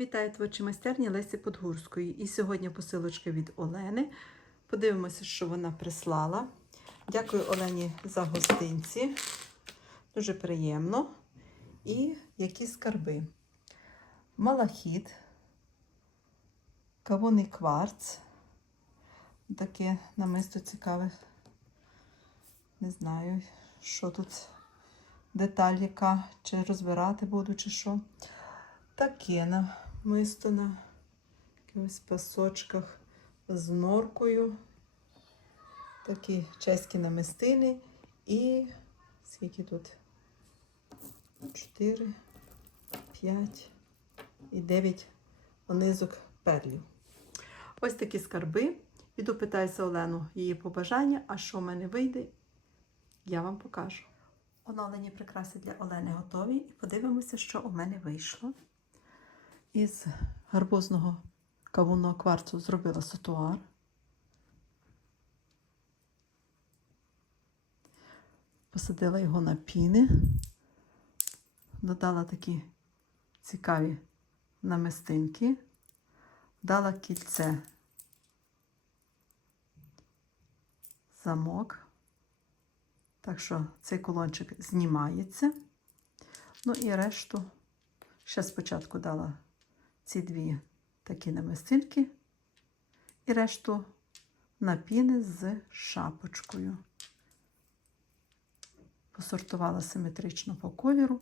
Вітаю творчі майстерні Лесі Подгурської. І сьогодні посилочка від Олени. Подивимося, що вона прислала. Дякую Олені за гостинці. Дуже приємно. І які скарби. Малахіт, кавунний кварц. Таке намисто цікаве. Не знаю, що тут деталь яка, чи розбирати буду, чи що. Таке намисто на якихось пасочках з норкою. Такі чеські намистини. І скільки тут? 4, 5 і 9 низок перлів. Ось такі скарби. Піду питаюся Олену її побажання, а що в мене вийде, я вам покажу. Оновлені прикраси для Олени готові. І подивимося, що у мене вийшло. Із гарбузного кавунного кварцу зробила сотуар. Посадила його на піни, додала такі цікаві намистинки, дала кільце замок. Так що цей колончик знімається. Ну і решту ще спочатку дала ці дві такі намистинки, і решту напіни з шапочкою. Посортувала симетрично по кольору.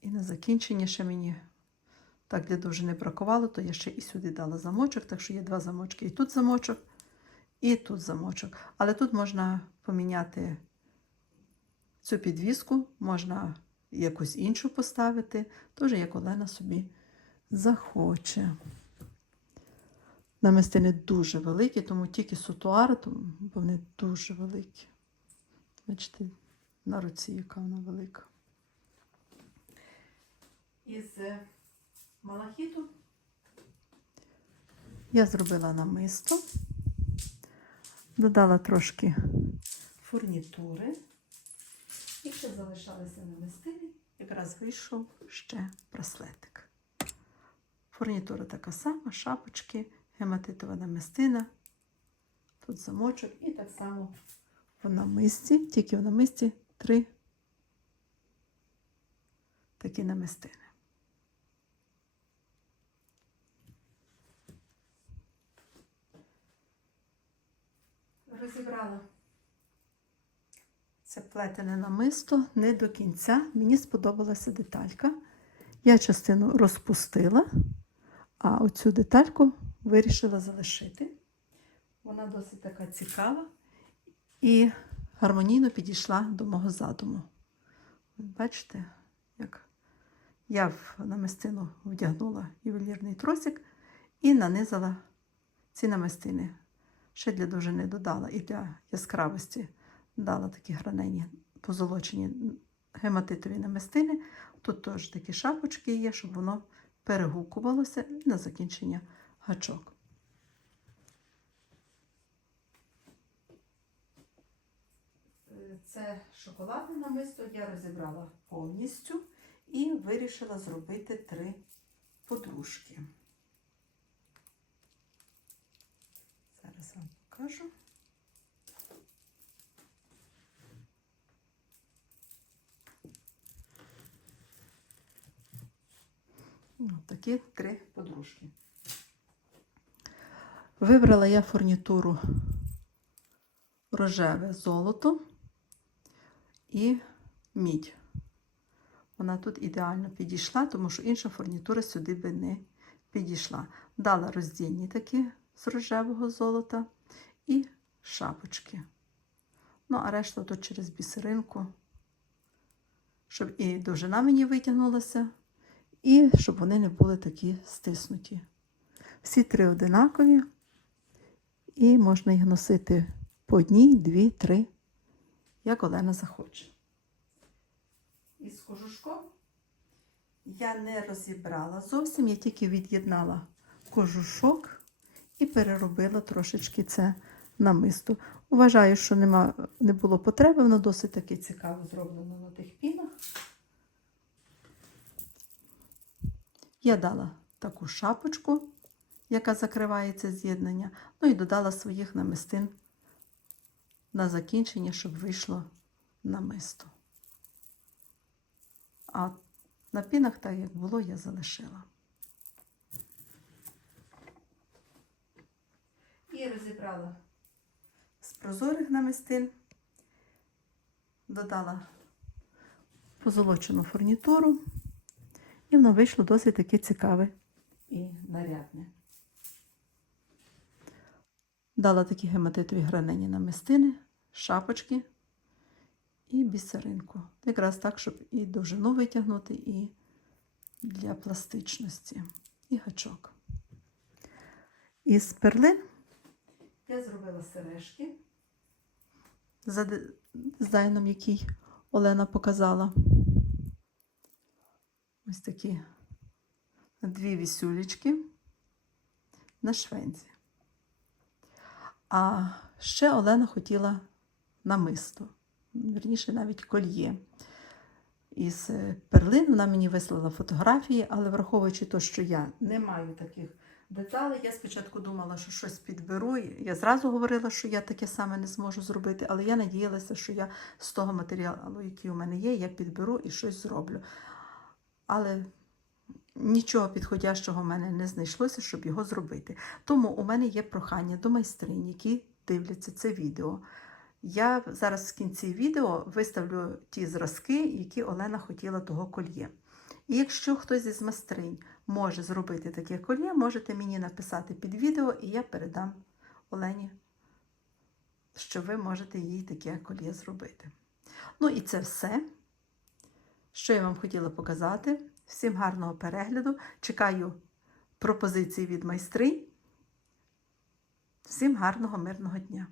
І на закінчення ще мені так для дуже не бракувало, то я ще і сюди дала замочок, так що є два замочки. І тут замочок, і тут замочок. Але тут можна поміняти цю підвіску, можна якусь іншу поставити, теж як Олена собі захоче. Намистини дуже великі, тому тільки сутуари, тому вони дуже великі. Бачите, на руці, яка вона велика. Із малахіту я зробила намисто, додала трошки фурнітури. І ще залишалися намистини, якраз вийшов ще браслетик. Фурнітура така сама, шапочки, гематитова намистина. Тут замочок і так само в намисті, тільки в намисті три такі намистини. Розібрала це плетене намисто не до кінця. Мені сподобалася деталька. Я частину розпустила, а оцю детальку вирішила залишити. Вона досить така цікава і гармонійно підійшла до мого задуму. Бачите, як я в намистину вдягнула ювелірний тросик і нанизала ці намистини. Ще для довжини додала і для яскравості дала такі гранені позолочені гематитові намистини. Тут теж такі шапочки є, щоб воно перегукувалося на закінчення гачок. Це шоколадне намисто я розібрала повністю і вирішила зробити три подружки. Зараз вам покажу. Такі три подружки. Вибрала я фурнітуру рожеве золото і мідь. Вона тут ідеально підійшла, тому що інша фурнітура сюди би не підійшла. Дала роздільні такі з рожевого золота і шапочки. Ну, а решту тут через бісеринку, щоб і довжина мені витягнулася, і щоб вони не були такі стиснуті. Всі три одинакові, і можна їх носити по одній, дві, три, як Олена захоче. Із кожушком я не розібрала зовсім, я тільки від'єднала кожушок і переробила трошечки це намисто. Вважаю, що нема, не було потреби, воно досить таки цікаво зроблено на тих пінах. Я дала таку шапочку, яка закриває це з'єднання, ну і додала своїх намистин на закінчення, щоб вийшло намисто. А на пінах, так як було, я залишила. І розібрала з прозорих намистин, додала позолочену фурнітуру, і воно вийшло досить таки цікаве і нарядне. Дала такі гематитові гранені намистини, шапочки і бісеринку. Якраз так, щоб і довжину витягнути, і для пластичності, і гачок. Із перлин я зробила сережки за дизайном, який Олена показала. Ось такі дві вісюлечки на швенці. А ще Олена хотіла намисто, вірніше навіть кольє. Із е, перлин вона мені вислала фотографії, але враховуючи те, що я не маю таких деталей, я спочатку думала, що щось підберу. Я зразу говорила, що я таке саме не зможу зробити, але я надіялася, що я з того матеріалу, який у мене є, я підберу і щось зроблю. Але нічого підходящого в мене не знайшлося, щоб його зробити. Тому у мене є прохання до майстринь, які дивляться це відео. Я зараз в кінці відео виставлю ті зразки, які Олена хотіла того кольє. І якщо хтось із майстринь може зробити таке кольє, можете мені написати під відео, і я передам Олені, що ви можете їй таке кольє зробити. Ну і це все, що я вам хотіла показати. Всім гарного перегляду. Чекаю пропозиції від майстри. Всім гарного мирного дня!